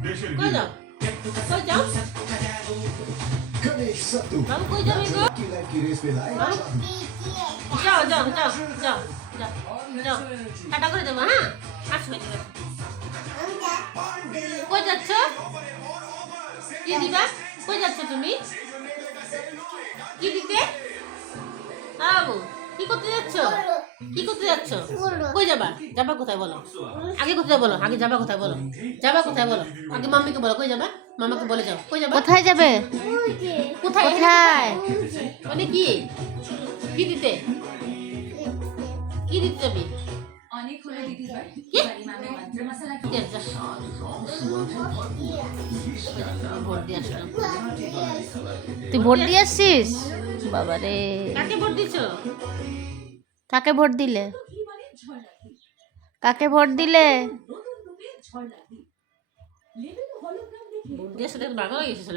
কই যাও কই যাও বাবু কই যাবে গো বাবু যাও যাও যাও যাও যাও যাও টাটা করে দেবো হ্যাঁ আসবে কই যাচ্ছ কি দিবা কই যাচ্ছ তুমি কি দিতে বাবু কি করতে যাচ্ছ কি করতে যাচ্ছ কই যাবা যাবা কোথায় বলো আগে কোথায় বলো আগে যাবা কোথায় বলো যাবা কোথায় বলো আগে মাম্মিকে বলো কই যাবা মামাকে বলে যাও কই যাবা কোথায় যাবে কোথায় কোথায় মানে কি কি দিতে কি দিতে যাবি তুই ভোট দিয়ে আসছিস বাবারে কাকে ভোট দিছ কাকে ভোট দিলে কাকে ভোট দিলে ভোট দিয়ে সেটা ভালো হয়ে গেছে